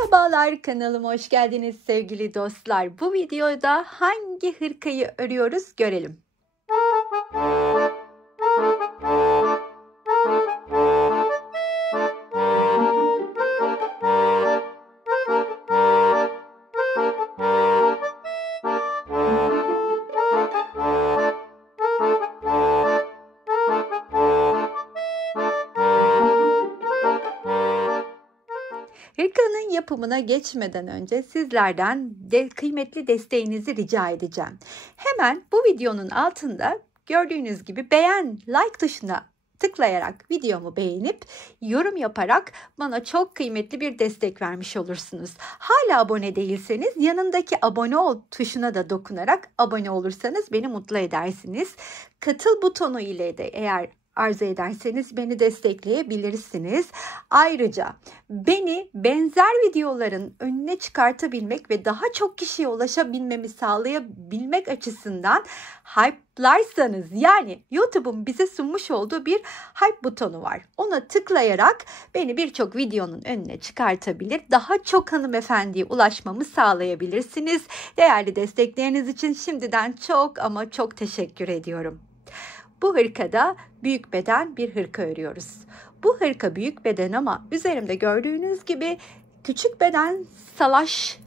Merhabalar, kanalıma hoş geldiniz sevgili dostlar. Bu videoda hangi hırkayı örüyoruz görelim. Hırkanın yapımına geçmeden önce sizlerden kıymetli desteğinizi rica edeceğim. Hemen bu videonun altında gördüğünüz gibi beğen, like tuşuna tıklayarak videomu beğenip yorum yaparak bana çok kıymetli bir destek vermiş olursunuz. Hala abone değilseniz yanındaki abone ol tuşuna da dokunarak abone olursanız beni mutlu edersiniz. Katıl butonu ile de eğer arzu ederseniz beni destekleyebilirsiniz. Ayrıca beni benzer videoların önüne çıkartabilmek ve daha çok kişiye ulaşabilmemi sağlayabilmek açısından hype'larsanız, yani YouTube'un bize sunmuş olduğu bir hype butonu var. Ona tıklayarak beni birçok videonun önüne çıkartabilir, daha çok hanımefendiye ulaşmamı sağlayabilirsiniz. Değerli destekleriniz için şimdiden çok ama çok teşekkür ediyorum. Bu hırkada büyük beden bir hırka örüyoruz. Bu hırka büyük beden ama üzerimde gördüğünüz gibi küçük beden salaş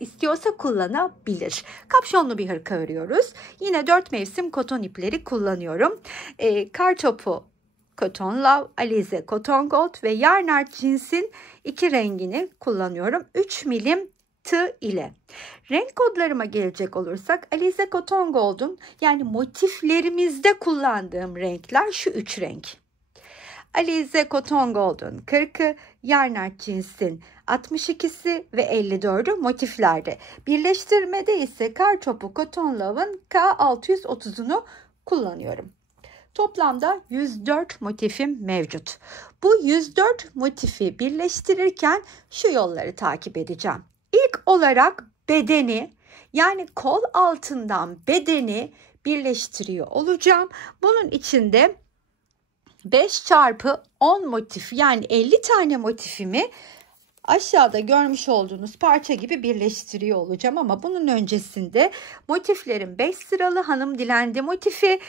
istiyorsa kullanabilir. Kapşonlu bir hırka örüyoruz. Yine 4 mevsim koton ipleri kullanıyorum. Kartopu Cotton Love, Alize Cotton Gold ve Yarnart cinsin 2 rengini kullanıyorum. 3 milim tığ ile. Renk kodlarıma gelecek olursak Alize Cotton Gold'un, yani motiflerimizde kullandığım renkler şu 3 renk. Alize Cotton Gold'un 40'ı, Yarnart cinsin 62'si ve 54'ü motiflerde. Birleştirmede ise Kartopu Cotton Love'ın K630'unu kullanıyorum. Toplamda 104 motifim mevcut. Bu 104 motifi birleştirirken şu yolları takip edeceğim. İlk olarak bedeni, yani kol altından bedeni birleştiriyor olacağım. Bunun içinde 5 çarpı 10 motif, yani 50 tane motifimi aşağıda görmüş olduğunuz parça gibi birleştiriyor olacağım. Ama bunun öncesinde motiflerin 5 sıralı hanım dilendi motifi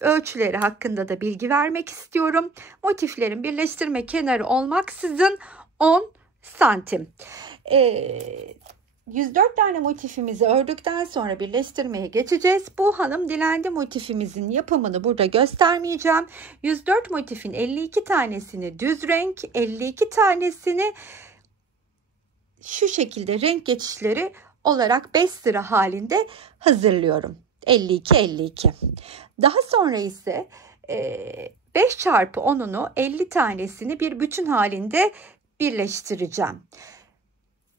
ölçüleri hakkında da bilgi vermek istiyorum. Motiflerin birleştirme kenarı olmaksızın 10 santim. 104 tane motifimizi ördükten sonra birleştirmeye geçeceğiz. Bu hanım dilendi motifimizin yapımını burada göstermeyeceğim. 104 motifin 52 tanesini düz renk, 52 tanesini şu şekilde renk geçişleri olarak 5 sıra halinde hazırlıyorum. 52-52. Daha sonra ise 5 çarpı 10'unu 50 tanesini bir bütün halinde birleştireceğim.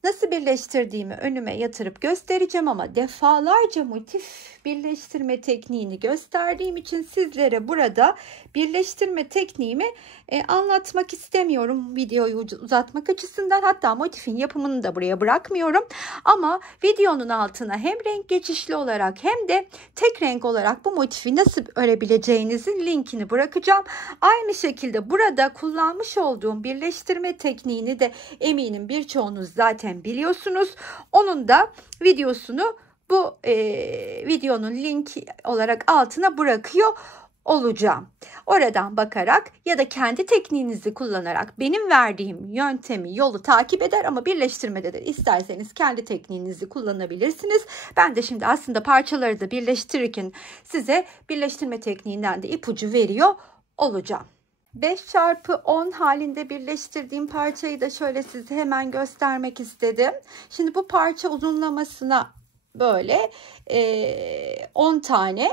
Nasıl birleştirdiğimi önüme yatırıp göstereceğim ama defalarca motif birleştirme tekniğini gösterdiğim için sizlere burada birleştirme tekniğimi anlatmak istemiyorum videoyu uzatmak açısından. Hatta motifin yapımını da buraya bırakmıyorum. Ama videonun altına hem renk geçişli olarak hem de tek renk olarak bu motifi nasıl örebileceğinizin linkini bırakacağım. Aynı şekilde burada kullanmış olduğum birleştirme tekniğini de eminim birçoğunuz zaten biliyorsunuz. Onun da videosunu bu videonun link olarak altına bırakıyor olacağım. Oradan bakarak ya da kendi tekniğinizi kullanarak benim verdiğim yöntemi, yolu takip eder ama birleştirmede de isterseniz kendi tekniğinizi kullanabilirsiniz. Ben de şimdi aslında parçaları da birleştirirken size birleştirme tekniğinden de ipucu veriyor olacağım. 5 çarpı 10 halinde birleştirdiğim parçayı da şöyle size hemen göstermek istedim. Şimdi bu parça uzunlamasına böyle 10 tane,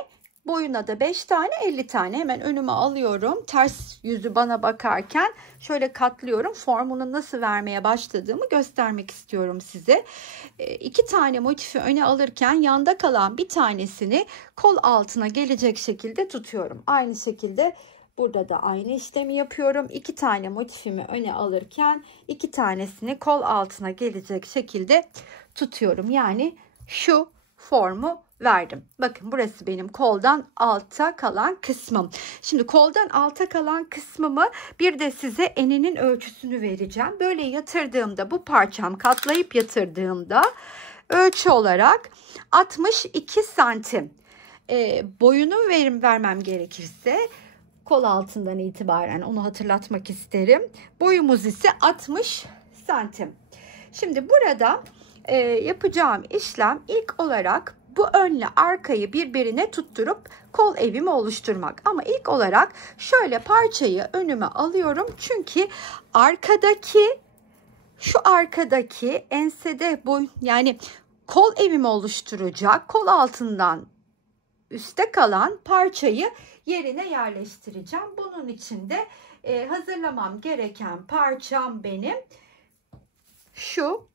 boyuna da 5 tane, 50 tane hemen önüme alıyorum. Ters yüzü bana bakarken şöyle katlıyorum. Formunu nasıl vermeye başladığımı göstermek istiyorum size. 2 tane motifi öne alırken yanda kalan bir tanesini kol altına gelecek şekilde tutuyorum. Aynı şekilde burada da aynı işlemi yapıyorum. 2 tane motifimi öne alırken 2 tanesini kol altına gelecek şekilde tutuyorum. Yani şu formu verdim. Bakın burası benim koldan alta kalan kısmım. Şimdi koldan alta kalan kısmımı bir de size eninin ölçüsünü vereceğim. Böyle yatırdığımda, bu parçam katlayıp yatırdığımda ölçü olarak 62 santim. Boyunu vermem gerekirse kol altından itibaren onu hatırlatmak isterim. Boyumuz ise 60 santim. Şimdi burada yapacağım işlem ilk olarak bu önle arkayı birbirine tutturup kol evimi oluşturmak. Ama ilk olarak şöyle parçayı önüme alıyorum. Çünkü şu arkadaki ensede yani kol evimi oluşturacak, kol altından üstte kalan parçayı yerine yerleştireceğim. Bunun için de hazırlamam gereken parçam benim şu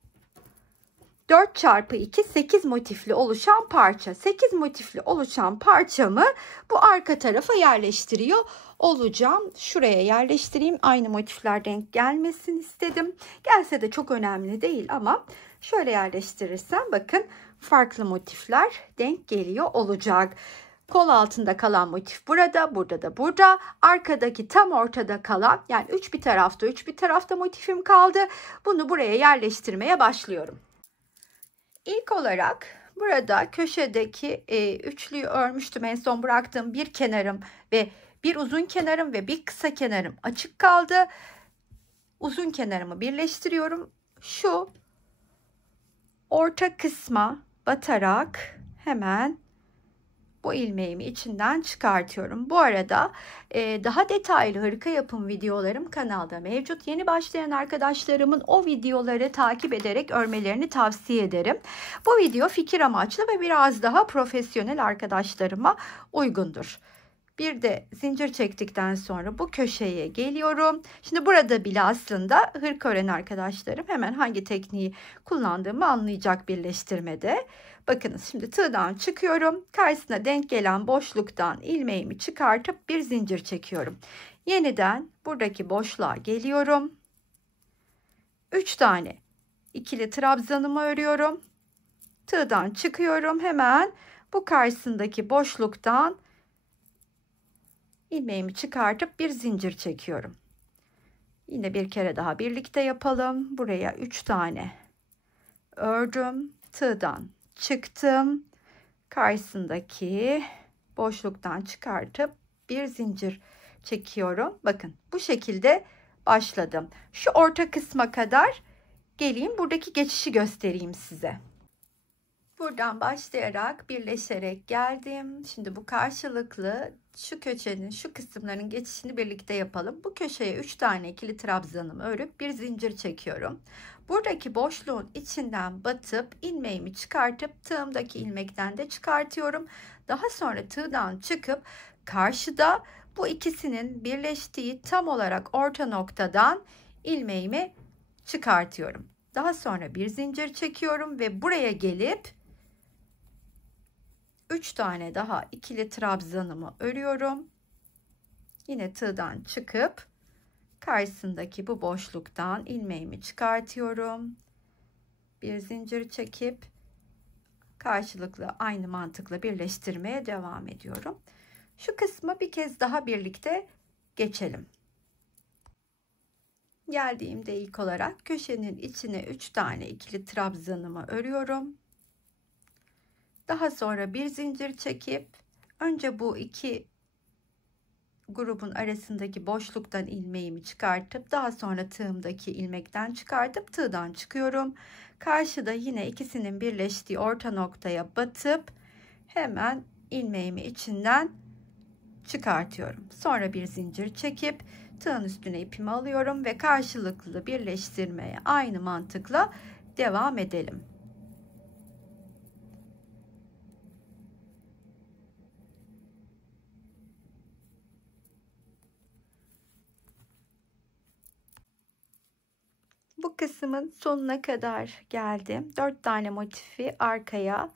4x2 8 motifli oluşan parça. 8 motifli oluşan parçamı bu arka tarafa yerleştiriyor olacağım. Şuraya yerleştireyim. Aynı motifler denk gelmesin istedim. Gelse de çok önemli değil ama şöyle yerleştirirsem bakın farklı motifler denk geliyor olacak. Kol altında kalan motif burada, burada da burada. Arkadaki tam ortada kalan, yani 3 bir tarafta 3 bir tarafta motifim kaldı. Bunu buraya yerleştirmeye başlıyorum. İlk olarak burada köşedeki üçlüyü örmüştüm. En son bıraktığım bir kenarım ve bir uzun kenarım ve bir kısa kenarım açık kaldı. Uzun kenarımı birleştiriyorum. Şu orta kısma batarak hemen bu ilmeğimi içinden çıkartıyorum. Bu arada daha detaylı hırka yapım videolarım kanalda mevcut. Yeni başlayan arkadaşlarımın o videoları takip ederek örmelerini tavsiye ederim. Bu video fikir amaçlı ve biraz daha profesyonel arkadaşlarıma uygundur. Bir de zincir çektikten sonra bu köşeye geliyorum. Şimdi burada bile aslında hırka öğren arkadaşlarım hemen hangi tekniği kullandığımı anlayacak birleştirmede. Bakınız şimdi tığdan çıkıyorum. Karşısına denk gelen boşluktan ilmeğimi çıkartıp bir zincir çekiyorum. Yeniden buradaki boşluğa geliyorum. 3 tane ikili trabzanımı örüyorum. Tığdan çıkıyorum. Hemen bu karşısındaki boşluktan ilmeğimi çıkartıp bir zincir çekiyorum. Yine bir kere daha birlikte yapalım. Buraya 3 tane ördüm. Tığdan çıktım. Karşısındaki boşluktan çıkartıp bir zincir çekiyorum. Bakın bu şekilde başladım. Şu orta kısma kadar geleyim. Buradaki geçişi göstereyim size. Buradan başlayarak birleşerek geldim. Şimdi bu karşılıklı şu köşenin şu kısımların geçişini birlikte yapalım. Bu köşeye 3 tane ikili trabzanımı örüp bir zincir çekiyorum. Buradaki boşluğun içinden batıp ilmeğimi çıkartıp tığımdaki ilmekten de çıkartıyorum. Daha sonra tığdan çıkıp karşıda bu ikisinin birleştiği tam olarak orta noktadan ilmeğimi çıkartıyorum. Daha sonra bir zincir çekiyorum ve buraya gelip 3 tane daha ikili trabzanımı örüyorum. Yine tığdan çıkıp karşısındaki bu boşluktan ilmeğimi çıkartıyorum. Bir zincir çekip karşılıklı aynı mantıkla birleştirmeye devam ediyorum. Şu kısmı bir kez daha birlikte geçelim. Geldiğimde ilk olarak köşenin içine 3 tane ikili trabzanımı örüyorum. Daha sonra bir zincir çekip önce bu iki grubun arasındaki boşluktan ilmeğimi çıkartıp daha sonra tığımdaki ilmekten çıkartıp tığdan çıkıyorum. Karşıda yine ikisinin birleştiği orta noktaya batıp hemen ilmeğimi içinden çıkartıyorum. Sonra bir zincir çekip tığın üstüne ipimi alıyorum ve karşılıklı birleştirmeye aynı mantıkla devam edelim. Bu kısmın sonuna kadar geldim. 4 tane motifi arkaya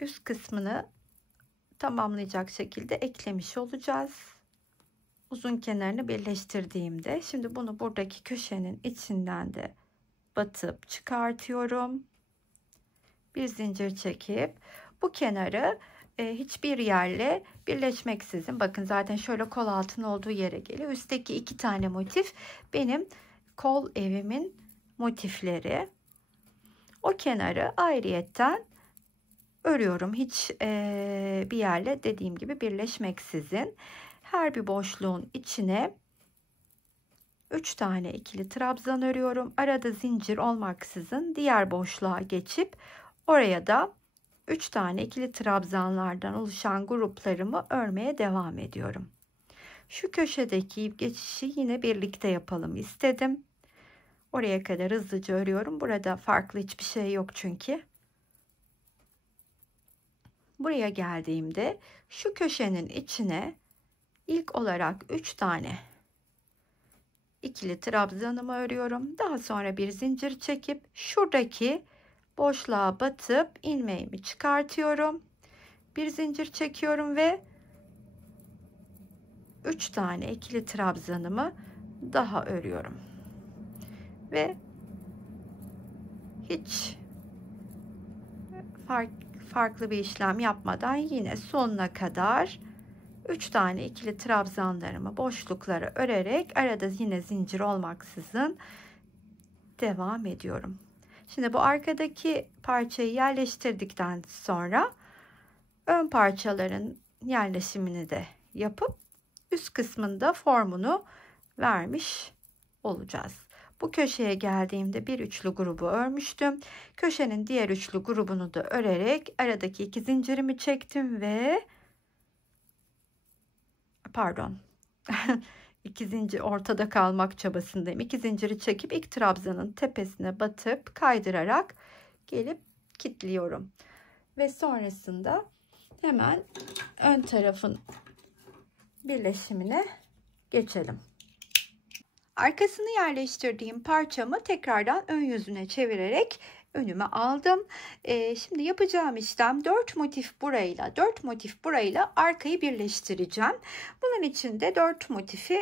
üst kısmını tamamlayacak şekilde eklemiş olacağız. Uzun kenarını birleştirdiğimde şimdi bunu buradaki köşenin içinden de batıp çıkartıyorum. bir zincir çekip bu kenarı hiçbir yerle birleşmeksizin, bakın zaten şöyle kol altın olduğu yere geliyor. Üstteki 2 tane motif benim kol evimin motifleri. O kenarı ayrıyetten örüyorum. Hiç bir yerle dediğim gibi birleşmeksizin. Her bir boşluğun içine 3 tane ikili trabzan örüyorum. Arada zincir olmaksızın diğer boşluğa geçip oraya da 3 tane ikili trabzanlardan oluşan gruplarımı örmeye devam ediyorum. Şu köşedeki ip geçişi yine birlikte yapalım istedim. Oraya kadar hızlıca örüyorum. Burada farklı hiçbir şey yok çünkü. Buraya geldiğimde şu köşenin içine ilk olarak 3 tane ikili trabzanımı örüyorum. Daha sonra bir zincir çekip şuradaki boşluğa batıp ilmeğimi çıkartıyorum. Bir zincir çekiyorum ve 3 tane ikili trabzanımı daha örüyorum. Ve hiç farklı bir işlem yapmadan yine sonuna kadar 3 tane ikili trabzanlarımı boşluklara örerek arada yine zincir olmaksızın devam ediyorum. Şimdi bu arkadaki parçayı yerleştirdikten sonra ön parçaların yerleşimini de yapıp üst kısmında formunu vermiş olacağız. Bu köşeye geldiğimde bir üçlü grubu örmüştüm. Köşenin diğer üçlü grubunu da örerek aradaki 2 zincirimi çektim ve pardon 2 zincir ortada kalmak çabasındayım. 2 zinciri çekip ilk trabzanın tepesine batıp kaydırarak gelip kilitliyorum. Ve sonrasında hemen ön tarafın birleşimine geçelim. Arkasını yerleştirdiğim parçamı tekrardan ön yüzüne çevirerek önüme aldım. Şimdi yapacağım işlem 4 motif burayla 4 motif burayla arkayı birleştireceğim. Bunun için de 4 motifi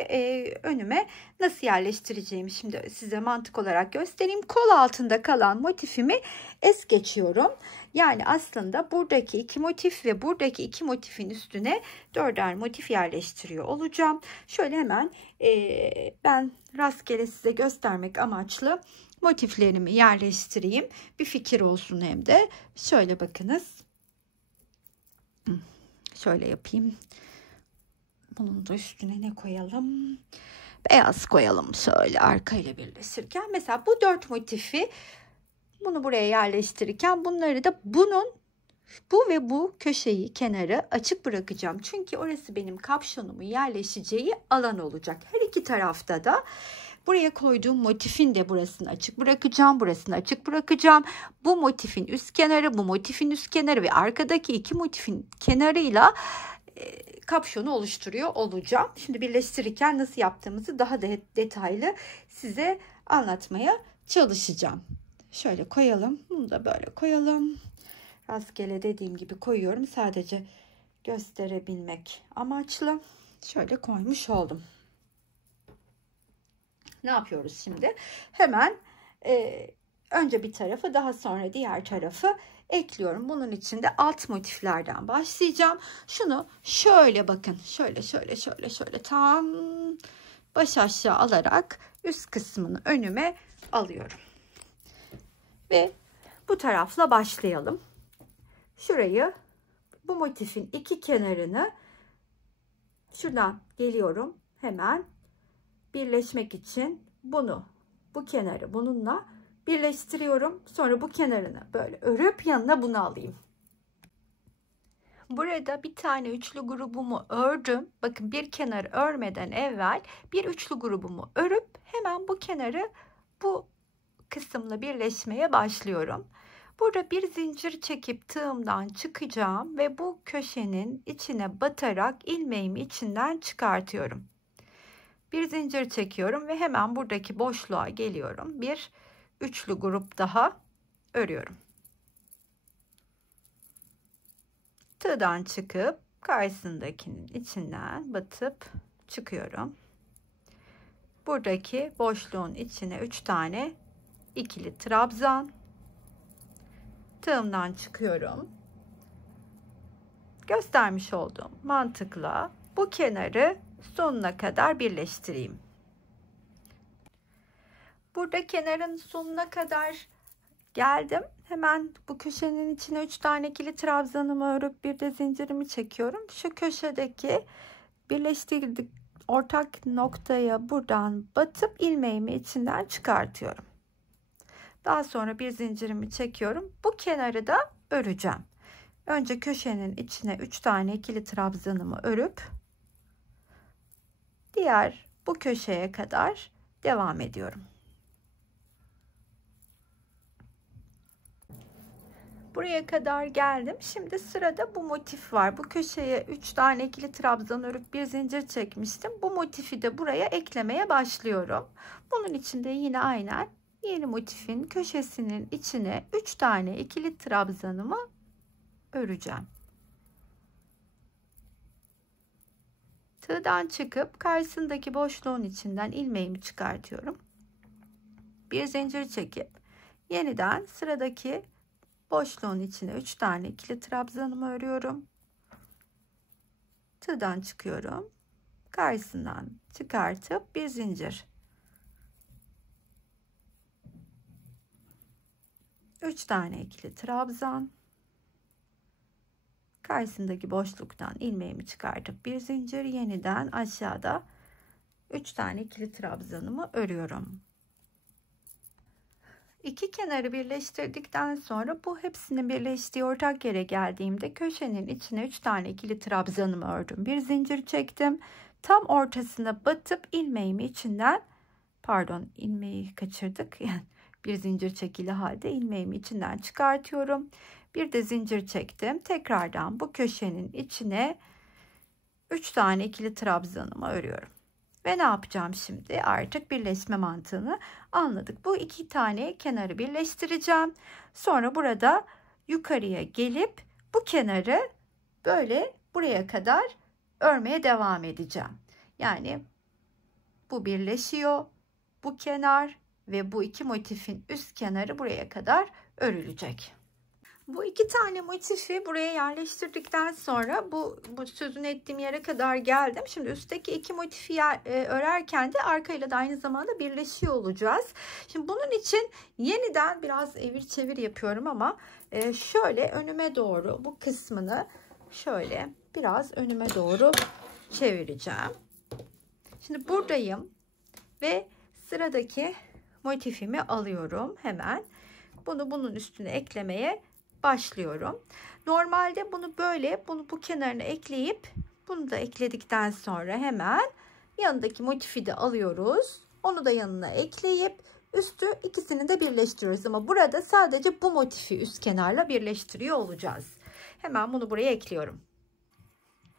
önüme nasıl yerleştireceğimi şimdi size mantık olarak göstereyim. Kol altında kalan motifimi es geçiyorum. Yani aslında buradaki 2 motif ve buradaki 2 motifin üstüne 4'er motif yerleştiriyor olacağım. Şöyle hemen ben rastgele size göstermek amaçlı motiflerimi yerleştireyim. Bir fikir olsun hem de. Şöyle bakınız. Şöyle yapayım. Bunun da üstüne ne koyalım? Beyaz koyalım şöyle arkayla birleşirken. Mesela bu 4 motifi bunu buraya yerleştirirken bunları da bu ve bu köşeyi kenarı açık bırakacağım. Çünkü orası benim kapşonumun yerleşeceği alan olacak. Her iki tarafta da buraya koyduğum motifin de burasını açık bırakacağım. Burasını açık bırakacağım. Bu motifin üst kenarı, bu motifin üst kenarı ve arkadaki 2 motifin kenarıyla kapşonu oluşturuyor olacağım. Şimdi birleştirirken nasıl yaptığımızı daha detaylı size anlatmaya çalışacağım. Şöyle koyalım. Bunu da böyle koyalım. Rastgele dediğim gibi koyuyorum. Sadece gösterebilmek amaçlı. Şöyle koymuş oldum. Ne yapıyoruz şimdi? Hemen önce bir tarafı daha sonra diğer tarafı ekliyorum. Bunun için de alt motiflerden başlayacağım. Şunu şöyle bakın. Şöyle tam baş aşağı alarak üst kısmını önüme alıyorum. Ve bu tarafla başlayalım. Şurayı, bu motifin 2 kenarını şuradan geliyorum. Hemen birleşmek için bu kenarı bununla birleştiriyorum. Sonra bu kenarını böyle örüp yanına bunu alayım. Burada bir tane üçlü grubumu ördüm. Bakın bir kenarı örmeden evvel bir üçlü grubumu örüp hemen bu kenarı bu kısımla birleşmeye başlıyorum. Burada bir zincir çekip tığımdan çıkacağım ve bu köşenin içine batarak ilmeğimi içinden çıkartıyorum. Bir zincir çekiyorum ve hemen buradaki boşluğa geliyorum. Bir üçlü grup daha örüyorum. Tığdan çıkıp karşısındakinin içinden batıp çıkıyorum. Buradaki boşluğun içine 3 tane ikili trabzan, tığımdan çıkıyorum. Göstermiş olduğum mantıkla bu kenarı sonuna kadar birleştireyim. Burada kenarın sonuna kadar geldim. Hemen bu köşenin içine 3 tane ikili trabzanımı örüp bir de zincirimi çekiyorum. Şu köşedeki birleştirdik ortak noktaya buradan batıp ilmeğimi içinden çıkartıyorum. Daha sonra bir zincirimi çekiyorum. Bu kenarı da öreceğim. Önce köşenin içine 3 tane ikili trabzanımı örüp diğer bu köşeye kadar devam ediyorum. Buraya kadar geldim. Şimdi sırada bu motif var. Bu köşeye 3 tane ikili trabzan örüp bir zincir çekmiştim. Bu motifi de buraya eklemeye başlıyorum. Bunun için de yine aynen yeni motifin köşesinin içine 3 tane ikili trabzanımı öreceğim. Tığdan çıkıp karşısındaki boşluğun içinden ilmeğimi çıkartıyorum. Bir zincir çekip yeniden sıradaki boşluğun içine 3 tane ikili trabzanımı örüyorum. Tığdan çıkıyorum. Karşısından çıkartıp bir zincir. 3 tane ikili trabzan. Karşısındaki boşluktan ilmeğimi çıkartıp bir zincir, yeniden aşağıda 3 tane ikili trabzanımı örüyorum. İki kenarı birleştirdikten sonra bu hepsinin birleştiği ortak yere geldiğimde köşenin içine 3 tane ikili trabzanımı ördüm. Bir zincir çektim. Tam ortasına batıp ilmeğimi içinden, pardon, ilmeği kaçırdık. Yani bir zincir çekili halde ilmeğimi içinden çıkartıyorum. Bir de zincir çektim. Tekrardan bu köşenin içine 3 tane ikili trabzanımı örüyorum. Ve ne yapacağım şimdi? Artık birleşme mantığını anladık. Bu iki tane kenarı birleştireceğim. Sonra burada yukarıya gelip bu kenarı böyle buraya kadar örmeye devam edeceğim. Yani bu birleşiyor. Bu kenar ve bu iki motifin üst kenarı buraya kadar örülecek. Bu iki tane motifi buraya yerleştirdikten sonra bu sözünü ettiğim yere kadar geldim. Şimdi üstteki iki motifi örerken de arkayla da aynı zamanda birleşiyor olacağız. Şimdi bunun için yeniden biraz evir çevir yapıyorum ama şöyle önüme doğru bu kısmını şöyle biraz önüme doğru çevireceğim. Şimdi buradayım ve sıradaki motifimi alıyorum hemen. Bunu bunun üstüne eklemeye başlıyorum. Normalde bunu böyle, bunu bu kenarına ekleyip bunu da ekledikten sonra hemen yanındaki motifi de alıyoruz. Onu da yanına ekleyip üstü ikisini de birleştiriyoruz. Ama burada sadece bu motifi üst kenarla birleştiriyor olacağız. Hemen bunu buraya ekliyorum.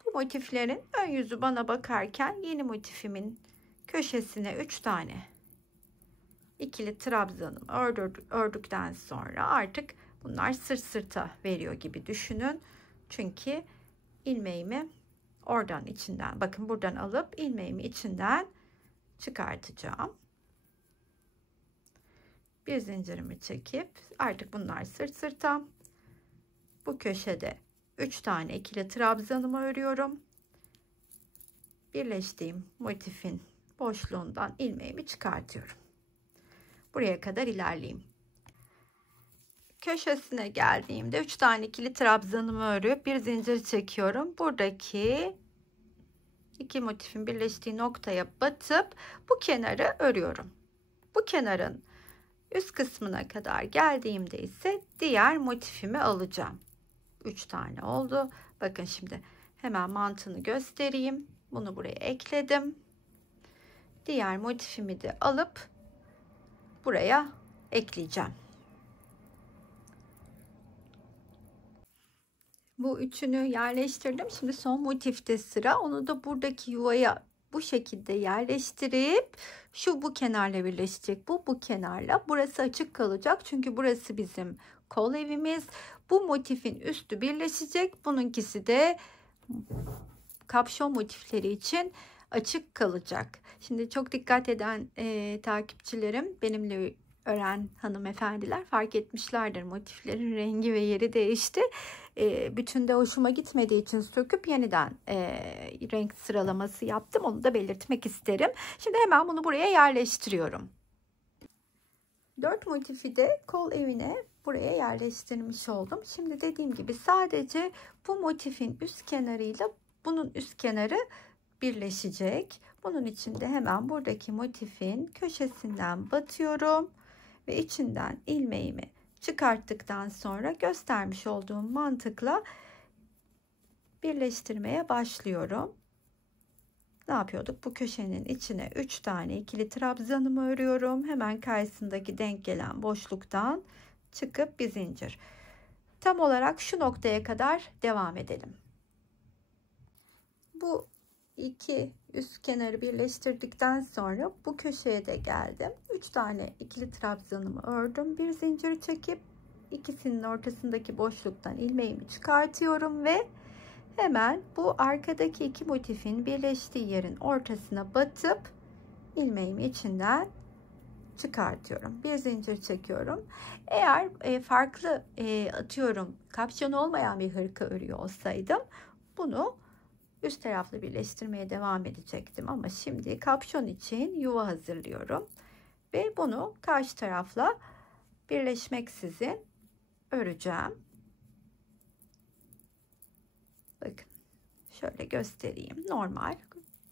Bu motiflerin ön yüzü bana bakarken yeni motifimin köşesine 3 tane ikili trabzanımı ördükten sonra artık bunlar sırt sırta veriyor gibi düşünün. Çünkü ilmeğimi oradan içinden, bakın buradan alıp ilmeğimi içinden çıkartacağım. Bir zincirimi çekip artık bunlar sırt sırta. Bu köşede 3 tane ikili trabzanımı örüyorum. Birleştiğim motifin boşluğundan ilmeğimi çıkartıyorum. Buraya kadar ilerleyeyim. Köşesine geldiğimde 3 tane ikili trabzanımı örüp bir zincir çekiyorum. Buradaki iki motifin birleştiği noktaya batıp bu kenarı örüyorum. Bu kenarın üst kısmına kadar geldiğimde ise diğer motifimi alacağım. 3 tane oldu. Bakın şimdi hemen mantığını göstereyim. Bunu buraya ekledim. Diğer motifimi de alıp buraya ekleyeceğim. Bu üçünü yerleştirdim. Şimdi son motifte sıra. Onu da buradaki yuvaya bu şekilde yerleştirip bu kenarla birleşecek. Bu kenarla. Burası açık kalacak. Çünkü burası bizim kol evimiz. Bu motifin üstü birleşecek. Bununkisi de kapşon motifleri için açık kalacak. Şimdi çok dikkat eden takipçilerim benimle ören hanımefendiler fark etmişlerdir. Motiflerin rengi ve yeri değişti. Bütünde hoşuma gitmediği için söküp yeniden renk sıralaması yaptım. Onu da belirtmek isterim. Şimdi hemen bunu buraya yerleştiriyorum. 4 motifi de kol evine buraya yerleştirmiş oldum. Şimdi dediğim gibi sadece bu motifin üst kenarıyla bunun üst kenarı birleşecek. Bunun için de hemen buradaki motifin köşesinden batıyorum ve içinden ilmeğimi çıkarttıktan sonra göstermiş olduğum mantıkla birleştirmeye başlıyorum. Ne yapıyorduk? Bu köşenin içine 3 tane ikili trabzanımı örüyorum. Hemen karşısındaki denk gelen boşluktan çıkıp bir zincir. Tam olarak şu noktaya kadar devam edelim. Bu iki üst kenarı birleştirdikten sonra bu köşeye de geldim. 3 tane ikili trabzanımı ördüm. Bir zincir çekip ikisinin ortasındaki boşluktan ilmeğimi çıkartıyorum ve hemen bu arkadaki iki motifin birleştiği yerin ortasına batıp ilmeğimi içinden çıkartıyorum. Bir zincir çekiyorum. Eğer farklı atıyorum kapşon olmayan bir hırka örüyor olsaydım bunu üst tarafla birleştirmeye devam edecektim. Ama şimdi kapşon için yuva hazırlıyorum. Ve bunu karşı tarafla birleşmeksizin öreceğim. Bakın şöyle göstereyim. Normal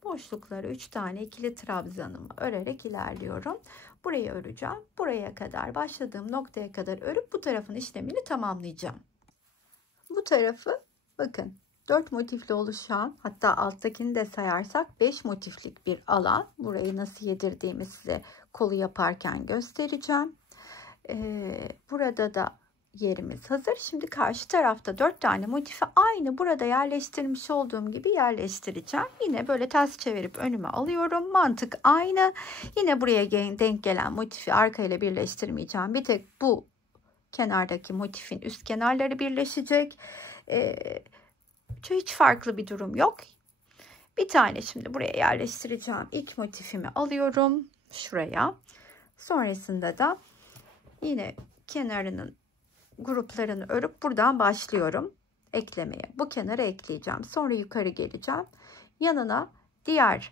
boşlukları 3 tane ikili trabzanımı örerek ilerliyorum. Burayı öreceğim. Buraya kadar başladığım noktaya kadar örüp bu tarafın işlemini tamamlayacağım. Bu tarafı bakın 4 motifli oluşan, hatta alttakini de sayarsak 5 motiflik bir alan. Burayı nasıl yedirdiğimi size kolu yaparken göstereceğim. Burada da yerimiz hazır. Şimdi karşı tarafta 4 tane motifi aynı burada yerleştirmiş olduğum gibi yerleştireceğim. Yine böyle ters çevirip önüme alıyorum. Mantık aynı. Yine buraya denk gelen motifi arkayla birleştirmeyeceğim. Bir tek bu kenardaki motifin üst kenarları birleşecek. Hiç farklı bir durum yok. Bir tane şimdi buraya yerleştireceğim. İlk motifimi alıyorum şuraya. Sonrasında da yine kenarının gruplarını örüp buradan başlıyorum eklemeye. Bu kenara ekleyeceğim. Sonra yukarı geleceğim. Yanına diğer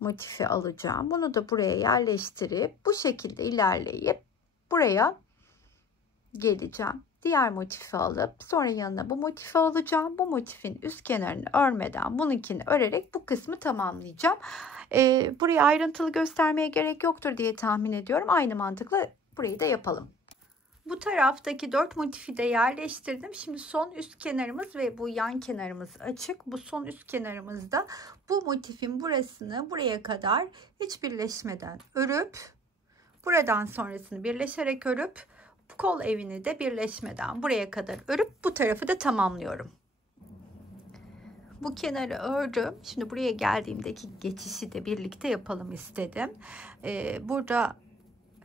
motifi alacağım. Bunu da buraya yerleştirip bu şekilde ilerleyip buraya geleceğim. Diğer motifi alıp sonra yanına bu motifi alacağım. Bu motifin üst kenarını örmeden bununkini örerek bu kısmı tamamlayacağım. Burayı ayrıntılı göstermeye gerek yoktur diye tahmin ediyorum. Aynı mantıkla burayı da yapalım. Bu taraftaki 4 motifi de yerleştirdim. Şimdi son üst kenarımız ve bu yan kenarımız açık. Bu son üst kenarımızda bu motifin burasını buraya kadar hiç birleşmeden örüp buradan sonrasını birleşerek örüp bu kol evini de birleşmeden buraya kadar örüp bu tarafı da tamamlıyorum. Bu kenarı ördüm. Şimdi buraya geldiğimdeki geçişi de birlikte yapalım istedim. Burada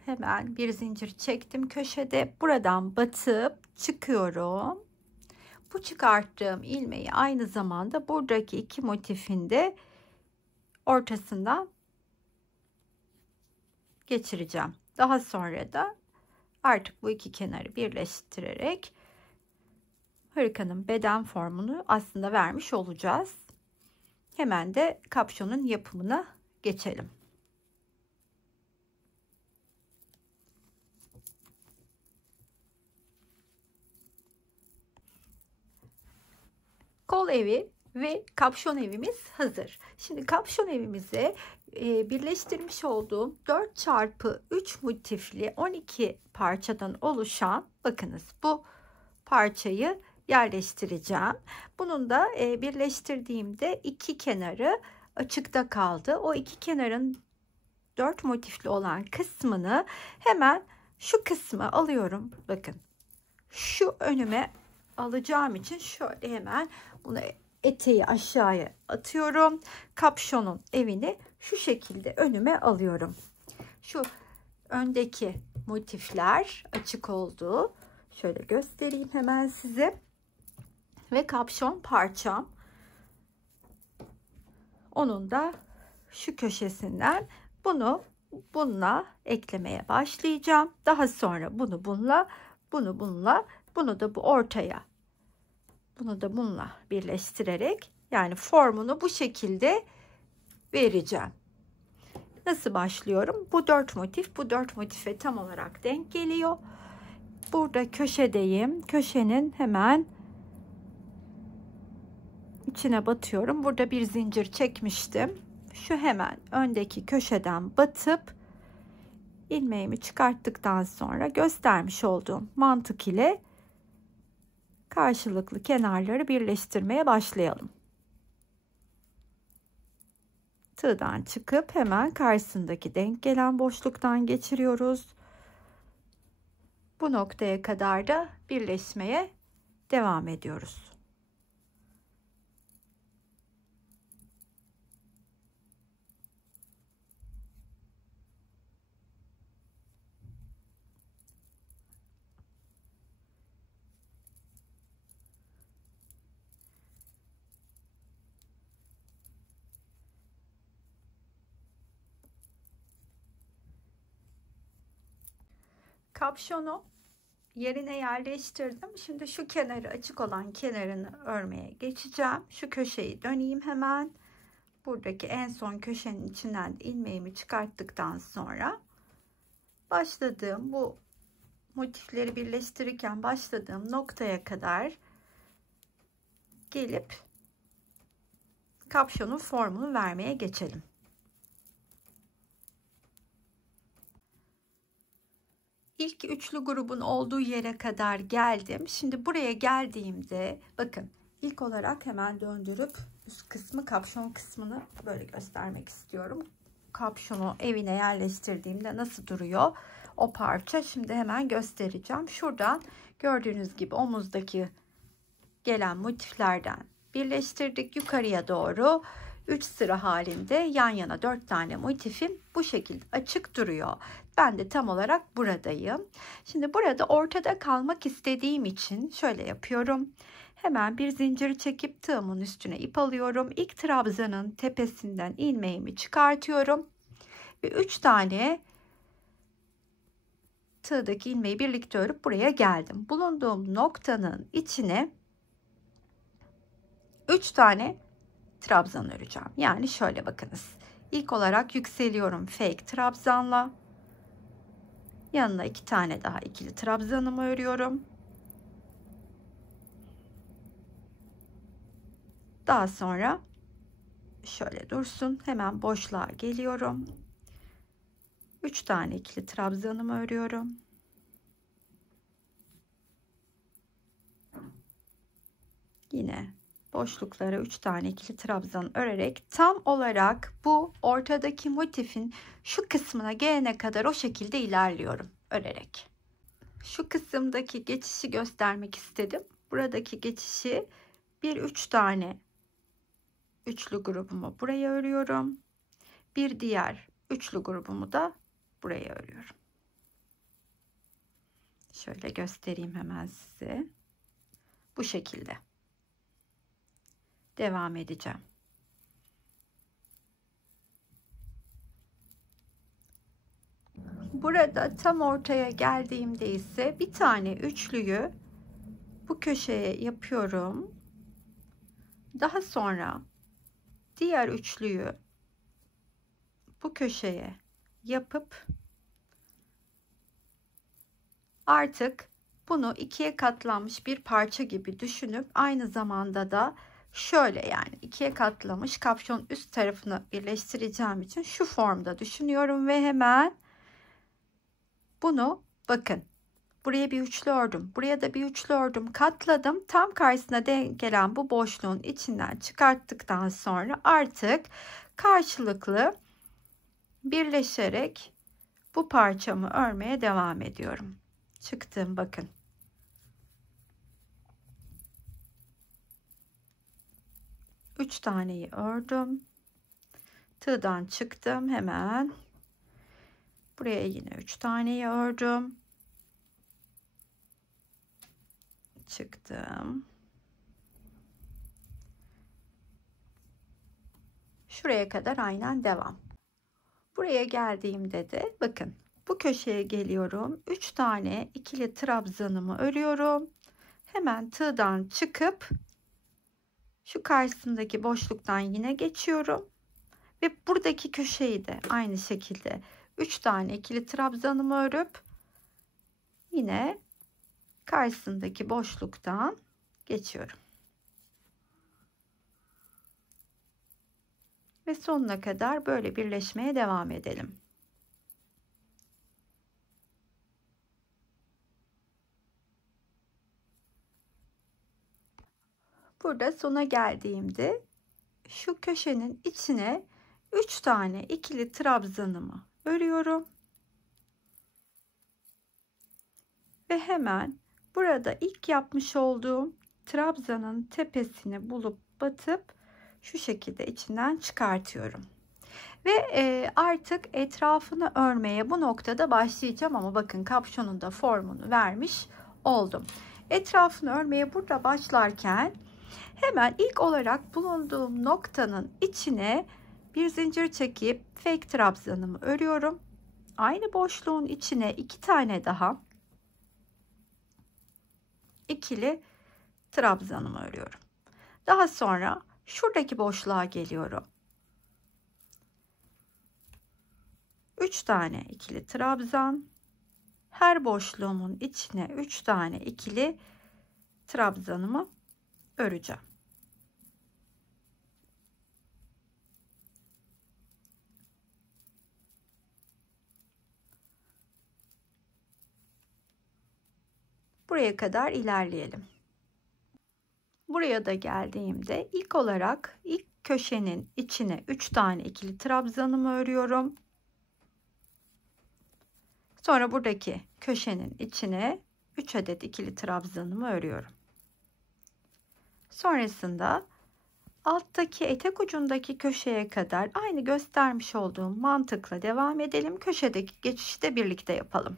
hemen bir zincir çektim köşede. Buradan batıp çıkıyorum. Bu çıkarttığım ilmeği aynı zamanda buradaki iki motifin de ortasından geçireceğim. Daha sonra da artık bu iki kenarı birleştirerek hırkanın beden formunu aslında vermiş olacağız. Hemen de kapşonun yapımına geçelim. Kol evi ve kapşon evimiz hazır. Şimdi kapşon evimize birleştirmiş olduğum 4x3 motifli 12 parçadan oluşan, bakınız bu parçayı yerleştireceğim. Bunun da birleştirdiğimde iki kenarı açıkta kaldı. O iki kenarın 4 motifli olan kısmını hemen şu kısmı alıyorum. Bakın şu önüme alacağım için şöyle hemen bunu eteği aşağıya atıyorum. Kapşonun evini şu şekilde önüme alıyorum. Şu öndeki motifler açık olduğu şöyle göstereyim hemen size. Ve kapşon parçam. Onun da şu köşesinden bunu bununla eklemeye başlayacağım. Daha sonra bunu bununla, bunu bununla, bunu da bu ortaya, bunu da bununla birleştirerek, yani formunu bu şekilde vereceğim. Nasıl başlıyorum? Bu 4 motif, bu 4 motife tam olarak denk geliyor. Burada köşedeyim. Köşenin hemen içine batıyorum. Burada bir zincir çekmiştim. Şu hemen öndeki köşeden batıp ilmeğimi çıkarttıktan sonra göstermiş olduğum mantık ile karşılıklı kenarları birleştirmeye başlayalım. Tığdan çıkıp hemen karşısındaki denk gelen boşluktan geçiriyoruz. Bu noktaya kadar da birleşmeye devam ediyoruz. Kapşonu yerine yerleştirdim. Şimdi şu kenarı, açık olan kenarını örmeye geçeceğim. Şu köşeyi döneyim hemen. Buradaki en son köşenin içinden ilmeğimi çıkarttıktan sonra başladığım, bu motifleri birleştirirken başladığım noktaya kadar gelip kapşonun formunu vermeye geçelim. İlk üçlü grubun olduğu yere kadar geldim. Şimdi buraya geldiğimde bakın, ilk olarak hemen döndürüp üst kısmı, kapşon kısmını böyle göstermek istiyorum. Kapşonu evine yerleştirdiğimde nasıl duruyor o parça, şimdi hemen göstereceğim. Şuradan gördüğünüz gibi omuzdaki gelen motiflerden birleştirdik yukarıya doğru. 3 sıra halinde yan yana 4 tane motifim bu şekilde açık duruyor. Ben de tam olarak buradayım. Şimdi burada ortada kalmak istediğim için şöyle yapıyorum. Hemen bir zincir çekip tığımın üstüne ip alıyorum. İlk trabzanın tepesinden ilmeğimi çıkartıyorum. Ve 3 tane tığdaki ilmeği birlikte örüp buraya geldim. Bulunduğum noktanın içine 3 tane trabzan öreceğim. Yani şöyle bakınız. İlk olarak yükseliyorum fake trabzanla. Yanına 2 tane daha ikili trabzanımı örüyorum. Daha sonra şöyle dursun. Hemen boşluğa geliyorum. 3 tane ikili trabzanımı örüyorum. Yine boşluklara 3 tane ikili trabzan örerek tam olarak bu ortadaki motifin şu kısmına gelene kadar o şekilde ilerliyorum örerek. Şu kısımdaki geçişi göstermek istedim. Buradaki geçişi 3 tane üçlü grubumu buraya örüyorum. Bir diğer üçlü grubumu da buraya örüyorum. Şöyle göstereyim hemen size. Bu şekilde devam edeceğim. Burada tam ortaya geldiğimde ise bir tane üçlüyü bu köşeye yapıyorum. Daha sonra diğer üçlüyü bu köşeye yapıp artık bunu ikiye katlanmış bir parça gibi düşünüp aynı zamanda da şöyle, yani ikiye katlamış kapşon üst tarafını birleştireceğim için şu formda düşünüyorum ve hemen bunu bakın, buraya bir üçlü ördüm, buraya da bir üçlü ördüm, katladım. Tam karşısına denk gelen bu boşluğun içinden çıkarttıktan sonra artık karşılıklı birleşerek bu parçamı örmeye devam ediyorum. Çıktım bakın. Üç taneyi ördüm. Tığdan çıktım hemen. Buraya yine 3 taneyi ördüm. Çıktım. Şuraya kadar aynen devam. Buraya geldiğimde de bakın bu köşeye geliyorum. 3 tane ikili trabzanımı örüyorum. Hemen tığdan çıkıp şu karşısındaki boşluktan yine geçiyorum. Ve buradaki köşeyi de aynı şekilde 3 tane ikili trabzanımı örüp yine karşısındaki boşluktan geçiyorum. Ve sonuna kadar böyle birleşmeye devam edelim. Burada sona geldiğimde şu köşenin içine 3 tane ikili trabzanımı örüyorum. Ve hemen burada ilk yapmış olduğum trabzanın tepesini bulup batıp şu şekilde içinden çıkartıyorum. Ve artık etrafını örmeye bu noktada başlayacağım ama bakın kapşonun da formunu vermiş oldum. Etrafını örmeye burada başlarken hemen ilk olarak bulunduğum noktanın içine bir zincir çekip fake trabzanımı örüyorum. Aynı boşluğun içine 2 tane daha ikili trabzanımı örüyorum. Daha sonra şuradaki boşluğa geliyorum. 3 tane ikili trabzan, her boşluğumun içine 3 tane ikili trabzanımı öreceğim. Buraya kadar ilerleyelim. Buraya da geldiğimde ilk olarak ilk köşenin içine 3 tane ikili trabzanımı örüyorum. Sonra buradaki köşenin içine 3 adet ikili trabzanımı örüyorum. Sonrasında alttaki etek ucundaki köşeye kadar aynı göstermiş olduğum mantıkla devam edelim. Köşedeki geçişi de birlikte yapalım.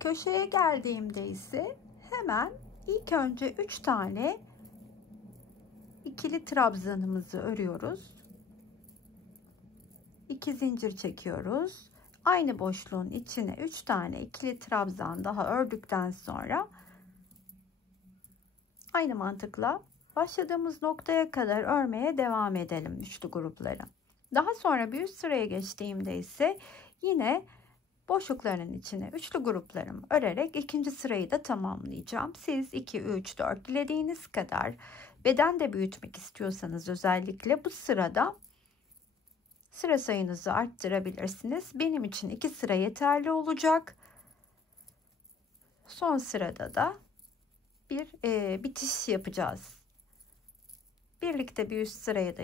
Köşeye geldiğimde ise hemen ilk önce 3 tane ikili trabzanımızı örüyoruz. 2 zincir çekiyoruz. Aynı boşluğun içine 3 tane ikili trabzan daha ördükten sonra aynı mantıkla başladığımız noktaya kadar örmeye devam edelim üçlü grupları. Daha sonra bir üst sıraya geçtiğimde ise yine boşlukların içine üçlü gruplarımı örerek ikinci sırayı da tamamlayacağım. Siz 2, 3, 4 dilediğiniz kadar beden de büyütmek istiyorsanız özellikle bu sırada sıra sayınızı arttırabilirsiniz. Benim için 2 sıra yeterli olacak. Son sırada da bir bitiş yapacağız. Birlikte bir üst sıraya da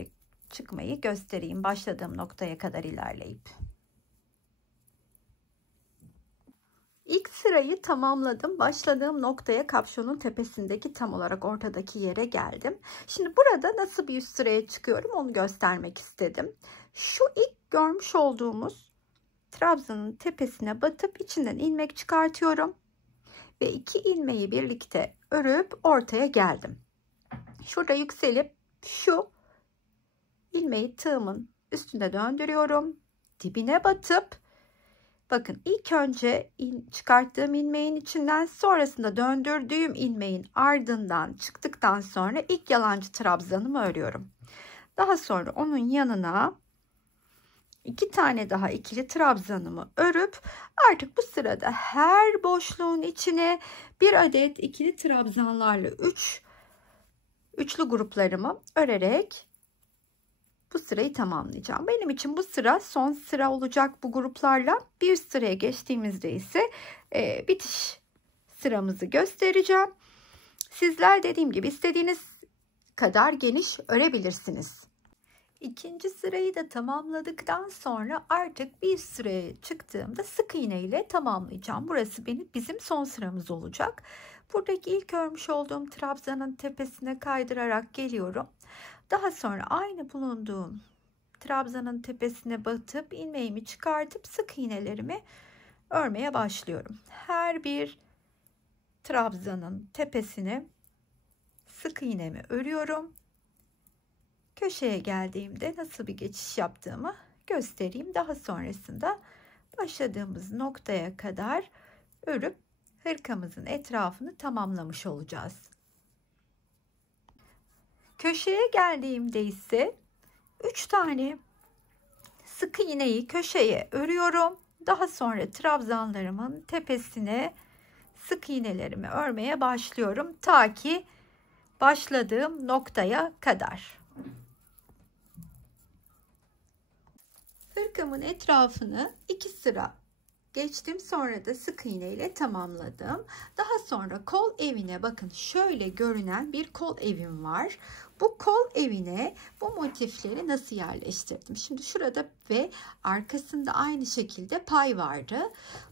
çıkmayı göstereyim. Başladığım noktaya kadar ilerleyip. İlk sırayı tamamladım. Başladığım noktaya kapşonun tepesindeki tam olarak ortadaki yere geldim. Şimdi burada nasıl bir üst sıraya çıkıyorum onu göstermek istedim. Şu ilk görmüş olduğumuz trabzanın tepesine batıp içinden ilmek çıkartıyorum. Ve 2 ilmeği birlikte örüp ortaya geldim. Şurada yükselip şu ilmeği tığımın üstünde döndürüyorum. Dibine batıp bakın ilk önce çıkarttığım ilmeğin içinden sonrasında döndürdüğüm ilmeğin ardından çıktıktan sonra ilk yalancı trabzanımı örüyorum. Daha sonra onun yanına 2 tane daha ikili trabzanımı örüp artık bu sırada her boşluğun içine bir adet ikili trabzanlarla üçlü gruplarımı örerek bu sırayı tamamlayacağım. Benim için bu sıra son sıra olacak bu gruplarla. Bir sıraya geçtiğimizde ise bitiş sıramızı göstereceğim. Sizler dediğim gibi istediğiniz kadar geniş örebilirsiniz. İkinci sırayı da tamamladıktan sonra artık bir sıraya çıktığımda sık iğne ile tamamlayacağım. Burası bizim son sıramız olacak. Buradaki ilk örmüş olduğum trabzanın tepesine kaydırarak geliyorum. Daha sonra aynı bulunduğum trabzanın tepesine batıp ilmeğimi çıkartıp sık iğnelerimi örmeye başlıyorum. Her bir trabzanın tepesine sık iğnemi örüyorum Köşeye geldiğimde nasıl bir geçiş yaptığımı göstereyim. Daha sonrasında başladığımız noktaya kadar örüp hırkamızın etrafını tamamlamış olacağız. Köşeye geldiğimde ise 3 tane sık iğneyi köşeye örüyorum. Daha sonra trabzanlarımın tepesine sık iğnelerimi örmeye başlıyorum ta ki başladığım noktaya kadar. Hırkamın etrafını 2 sıra geçtim, sonra da sık iğne ile tamamladım. Daha sonra kol evine bakın, şöyle görünen bir kol evim var. Bu kol evine bu motifleri nasıl yerleştirdim? Şimdi şurada ve arkasında aynı şekilde pay vardı.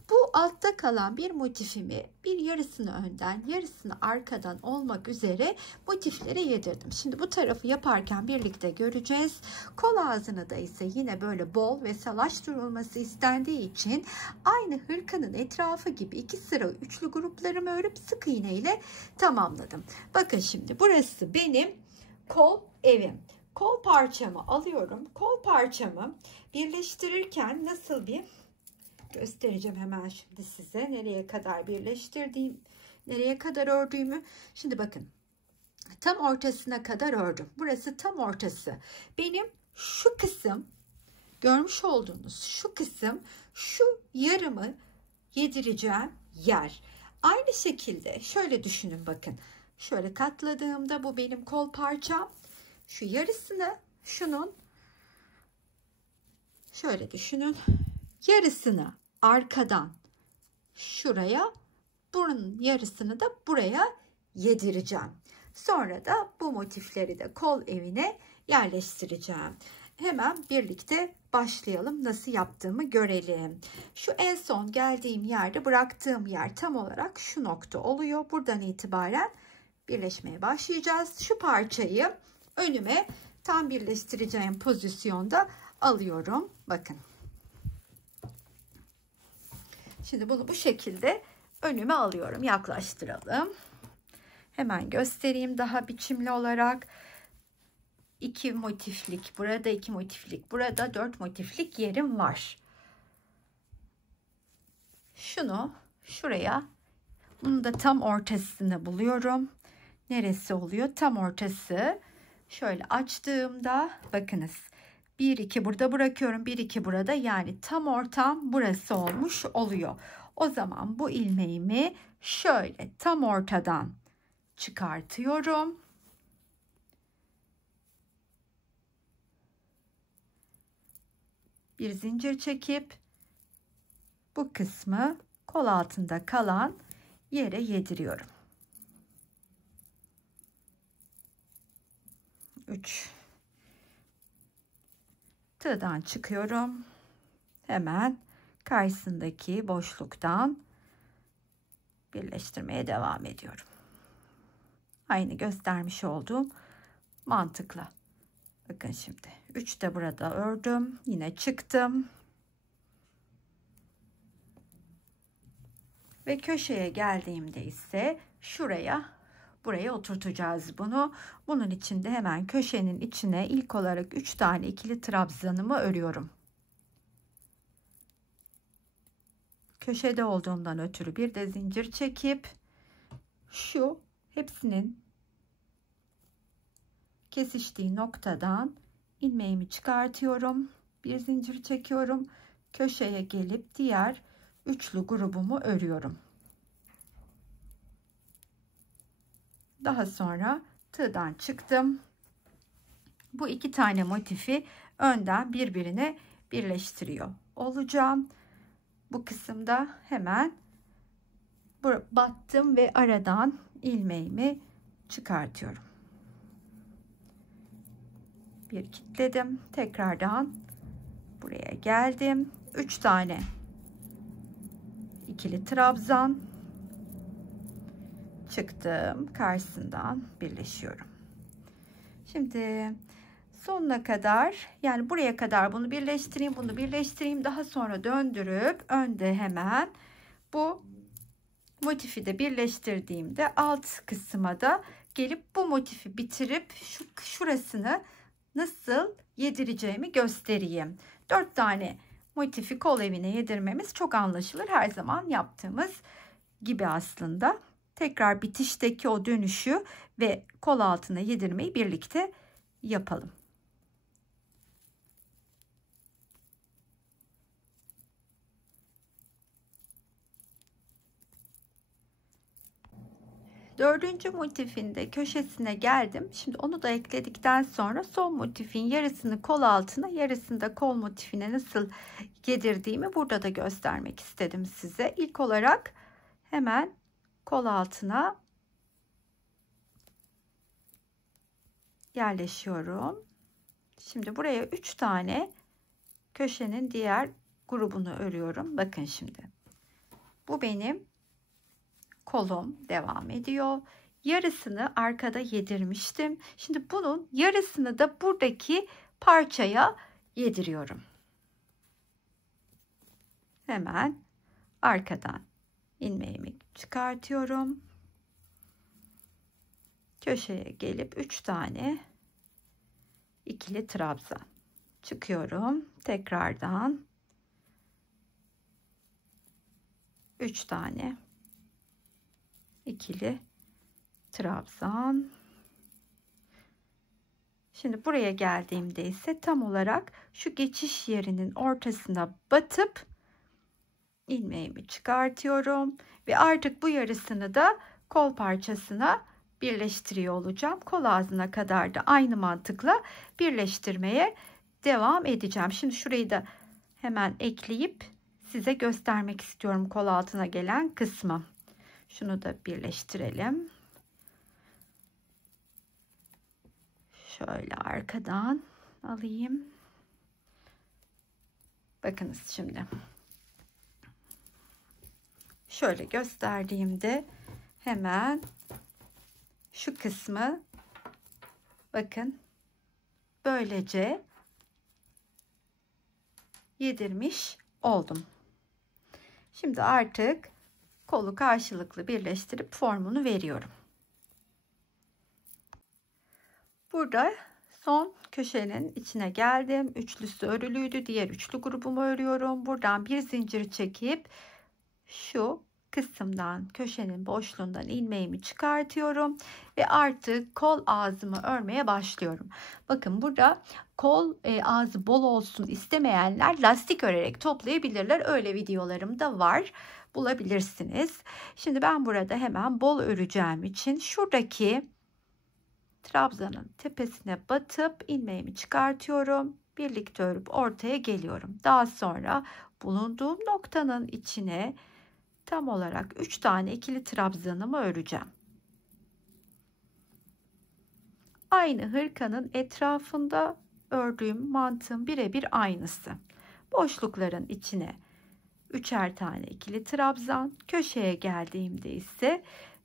Bu altta kalan bir motifimi bir yarısını önden yarısını arkadan olmak üzere motiflere yedirdim. Şimdi bu tarafı yaparken birlikte göreceğiz. Kol ağzını da ise yine böyle bol ve salaş durulması istendiği için aynı hırkanın etrafı gibi 2 sıra üçlü gruplarımı örüp sık iğne ile tamamladım. Bakın şimdi burası benim kol evim. Kol parçamı alıyorum. Kol parçamı birleştirirken nasıl bir göstereceğim hemen şimdi size. Nereye kadar birleştirdiğim, nereye kadar ördüğümü. Şimdi bakın. Tam ortasına kadar ördüm. Burası tam ortası. Benim şu kısım, görmüş olduğunuz şu kısım, şu yarımı yedireceğim yer. Aynı şekilde şöyle düşünün bakın. Şöyle katladığımda bu benim kol parçam. Şu yarısını şunun şöyle düşünün. Yarısını arkadan şuraya, bunun yarısını da buraya yedireceğim. Sonra da bu motifleri de kol evine yerleştireceğim. Hemen birlikte başlayalım, nasıl yaptığımı görelim. Şu en son geldiğim yerde bıraktığım yer tam olarak şu nokta oluyor. Buradan itibaren birleşmeye başlayacağız. Şu parçayı önüme tam birleştireceğim pozisyonda alıyorum. Bakın. Şimdi bunu bu şekilde önüme alıyorum. Yaklaştıralım. Hemen göstereyim daha biçimli olarak. 2 motiflik, burada 2 motiflik, burada 4 motiflik yerim var. Şunu şuraya, bunu da tam ortasını buluyorum. Neresi oluyor? Tam ortası. Şöyle açtığımda bakınız. 1 2 burada bırakıyorum. 1 2 burada, yani tam ortam burası olmuş oluyor. O zaman bu ilmeğimi şöyle tam ortadan çıkartıyorum. Bir zincir çekip bu kısmı kol altında kalan yere yediriyorum. 3 tığdan çıkıyorum. Hemen karşısındaki boşluktan birleştirmeye devam ediyorum. Aynı göstermiş olduğum mantıkla. Bakın şimdi 3 de burada ördüm. Yine çıktım. Ve köşeye geldiğimde ise buraya oturtacağız bunu. Bunun için de hemen köşenin içine ilk olarak 3 tane ikili trabzanımı örüyorum. Köşede olduğundan ötürü bir de zincir çekip şu hepsinin kesiştiği noktadan ilmeğimi çıkartıyorum. Bir zincir çekiyorum. Köşeye gelip diğer üçlü grubumu örüyorum. Daha sonra tığdan çıktım. Bu 2 tane motifi önden birbirine birleştiriyor olacağım. Bu kısımda hemen battım ve aradan ilmeğimi çıkartıyorum. Bir kilitledim. Tekrardan buraya geldim. 3 tane ikili trabzan, çıktım, karşısından birleşiyorum. Şimdi sonuna kadar, yani buraya kadar bunu birleştireyim, daha sonra döndürüp önde hemen bu motifi de birleştirdiğimde alt kısma da gelip bu motifi bitirip şurasını nasıl yedireceğimi göstereyim. 4 tane motifi kol evine yedirmemiz çok anlaşılır. Her zaman yaptığımız gibi aslında. Tekrar bitişteki o dönüşü ve kol altına yedirmeyi birlikte yapalım. Dördüncü motifin de köşesine geldim. Şimdi onu da ekledikten sonra son motifin yarısını kol altına, yarısını da kol motifine nasıl yedirdiğimi burada da göstermek istedim size. İlk olarak hemen kol altına yerleşiyorum. Şimdi buraya 3 tane köşenin diğer grubunu örüyorum. Bakın şimdi. Bu benim kolum devam ediyor. Yarısını arkada yedirmiştim. Şimdi bunun yarısını da buradaki parçaya yediriyorum. Hemen arkadan ilmeğimi çıkartıyorum. Köşeye gelip 3 tane ikili trabzan çıkıyorum. Tekrardan 3 tane ikili trabzan. Şimdi buraya geldiğimde ise tam olarak şu geçiş yerinin ortasına batıp ilmeğimi çıkartıyorum ve artık bu yarısını da kol parçasına birleştiriyor olacağım. Kol ağzına kadar da aynı mantıkla birleştirmeye devam edeceğim. Şimdi şurayı da hemen ekleyip size göstermek istiyorum kol altına gelen kısmı. Şunu da birleştirelim. Şöyle arkadan alayım. Bakınız şimdi. Şöyle gösterdiğimde hemen şu kısmı bakın böylece yedirmiş oldum. Şimdi artık kolu karşılıklı birleştirip formunu veriyorum. Burada son köşenin içine geldim. Üçlüsü örülüydü. Diğer üçlü grubumu örüyorum. Buradan bir zincir çekip şu kısımdan, köşenin boşluğundan ilmeğimi çıkartıyorum ve artık kol ağzımı örmeye başlıyorum. Bakın burada kol ağzı bol olsun istemeyenler lastik örerek toplayabilirler. Öyle videolarım da var. Bulabilirsiniz. Şimdi ben burada hemen bol öreceğim için şuradaki trabzanın tepesine batıp ilmeğimi çıkartıyorum. Birlikte örüp ortaya geliyorum. Daha sonra bulunduğum noktanın içine tam olarak 3 tane ikili trabzanımı öreceğim. Aynı hırkanın etrafında ördüğüm mantığın birebir aynısı. Boşlukların içine 3'er tane ikili trabzan, köşeye geldiğimde ise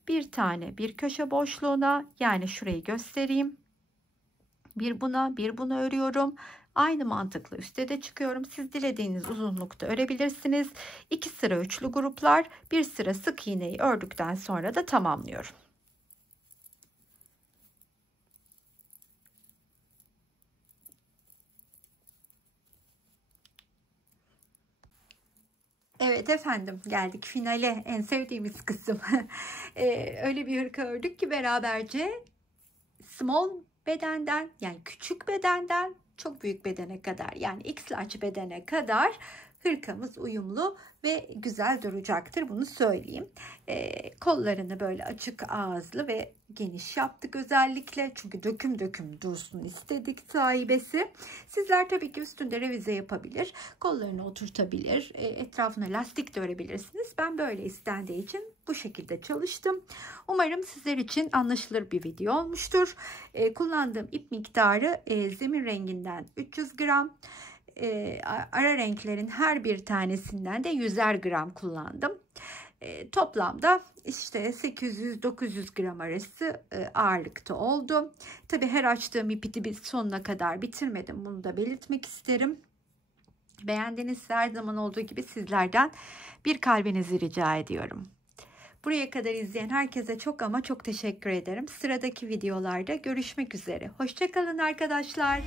bir tane bir köşe boşluğuna, yani şurayı göstereyim. Bir buna örüyorum. Aynı mantıkla üste de çıkıyorum. Siz dilediğiniz uzunlukta örebilirsiniz. 2 sıra üçlü gruplar, bir sıra sık iğneyi ördükten sonra da tamamlıyorum. Evet efendim, geldik finale, en sevdiğimiz kısım. Öyle bir hırka ördük ki beraberce small bedenden, yani küçük bedenden çok büyük bedene kadar, yani X large bedene kadar hırkamız uyumlu ve güzel duracaktır, bunu söyleyeyim. Kollarını böyle açık ağızlı ve geniş yaptık özellikle, çünkü döküm döküm dursun istedik sahibesi. Sizler tabii ki üstünde revize yapabilir, kollarını oturtabilir, etrafına lastik de örebilirsiniz. Ben böyle istendiği için bu şekilde çalıştım. Umarım sizler için anlaşılır bir video olmuştur. Kullandığım ip miktarı zemin renginden 300 gram. Ara renklerin her bir tanesinden de 100'er gram kullandım. Toplamda işte 800-900 gram arası ağırlıkta oldu. Tabi her açtığım ipi sonuna kadar bitirmedim. Bunu da belirtmek isterim. Beğendiğiniz her zaman olduğu gibi sizlerden bir kalbinizi rica ediyorum. Buraya kadar izleyen herkese çok ama çok teşekkür ederim. Sıradaki videolarda görüşmek üzere. Hoşça kalın arkadaşlar.